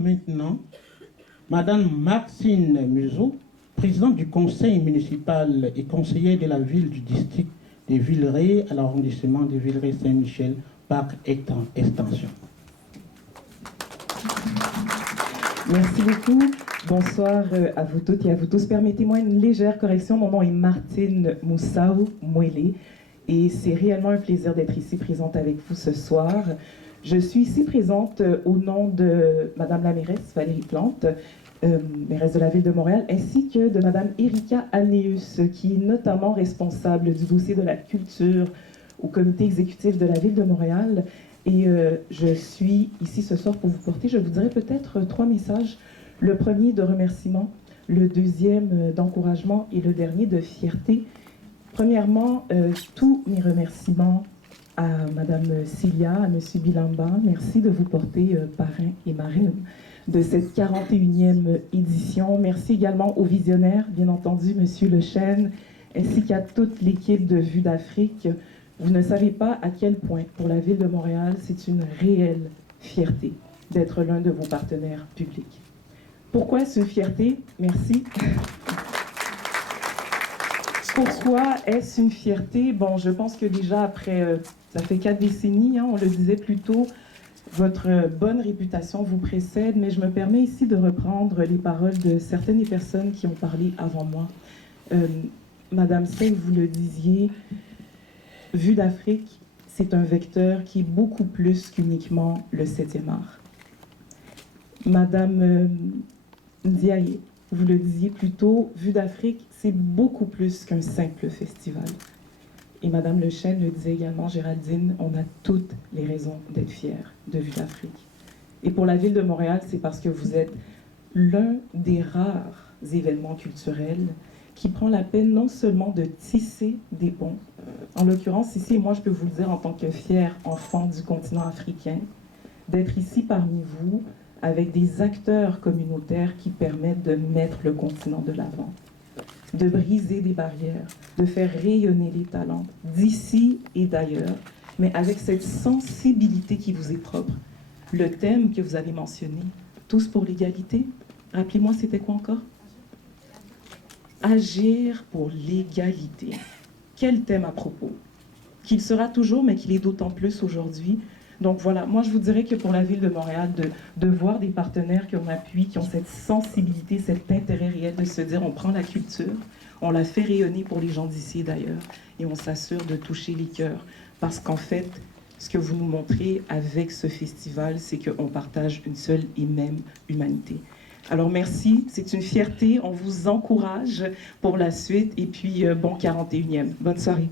Maintenant, Madame Maxine Museau, présidente du conseil municipal et conseillère de la ville du district de Villeray à l'arrondissement de Villeray-Saint-Michel par extension. Merci beaucoup. Bonsoir à vous toutes et à vous tous. Permettez-moi une légère correction. Mon nom est Martine Moussaou Mouélé et c'est réellement un plaisir d'être ici présente avec vous ce soir. Je suis ici présente au nom de Madame la mairesse Valérie Plante, mairesse de la Ville de Montréal, ainsi que de Madame Erika Alnéus, qui est notamment responsable du dossier de la culture au comité exécutif de la Ville de Montréal. Et je suis ici ce soir pour vous porter, je vous dirais peut-être 3 messages. Le premier de remerciement, le deuxième d'encouragement et le dernier de fierté. Premièrement, tous mes remerciements à Madame Cilia, à Monsieur Bilamba. Merci de vous porter parrain et marraine de cette 41e édition. Merci également aux visionnaires, bien entendu, Monsieur Lechesne, ainsi qu'à toute l'équipe de Vue d'Afrique. Vous ne savez pas à quel point, pour la Ville de Montréal, c'est une réelle fierté d'être l'un de vos partenaires publics. Pourquoi est-ce une fierté? Merci. Pourquoi est-ce une fierté? Bon, je pense que déjà après, ça fait 4 décennies, hein, on le disait plus tôt, votre bonne réputation vous précède, mais je me permets ici de reprendre les paroles de certaines des personnes qui ont parlé avant moi. Madame Sey, vous le disiez, Vue d'Afrique, c'est un vecteur qui est beaucoup plus qu'uniquement le 7e art. Madame Ndiaye, vous le disiez plus tôt, Vue d'Afrique, c'est beaucoup plus qu'un simple festival. Et Madame Lechesne le disait également, Géraldine, on a toutes les raisons d'être fiers de Vue d'Afrique. Et pour la Ville de Montréal, c'est parce que vous êtes l'un des rares événements culturels qui prend la peine non seulement de tisser des ponts, en l'occurrence ici, et moi je peux vous le dire en tant que fier enfant du continent africain, d'être ici parmi vous avec des acteurs communautaires qui permettent de mettre le continent de l'avant, de briser des barrières, de faire rayonner les talents d'ici et d'ailleurs, mais avec cette sensibilité qui vous est propre. Le thème que vous avez mentionné, Tous pour l'égalité, rappelez-moi c'était quoi encore? Agir pour l'égalité. Quel thème à propos? Qu'il sera toujours, mais qu'il est d'autant plus aujourd'hui. Donc voilà, moi je vous dirais que pour la Ville de Montréal, de voir des partenaires qui ont appui, qui ont cette sensibilité, cet intérêt réel de se dire on prend la culture, on la fait rayonner pour les gens d'ici et d'ailleurs, et on s'assure de toucher les cœurs. Parce qu'en fait, ce que vous nous montrez avec ce festival, c'est qu'on partage une seule et même humanité. Alors merci, c'est une fierté, on vous encourage pour la suite, et puis bon 41e. Bonne soirée.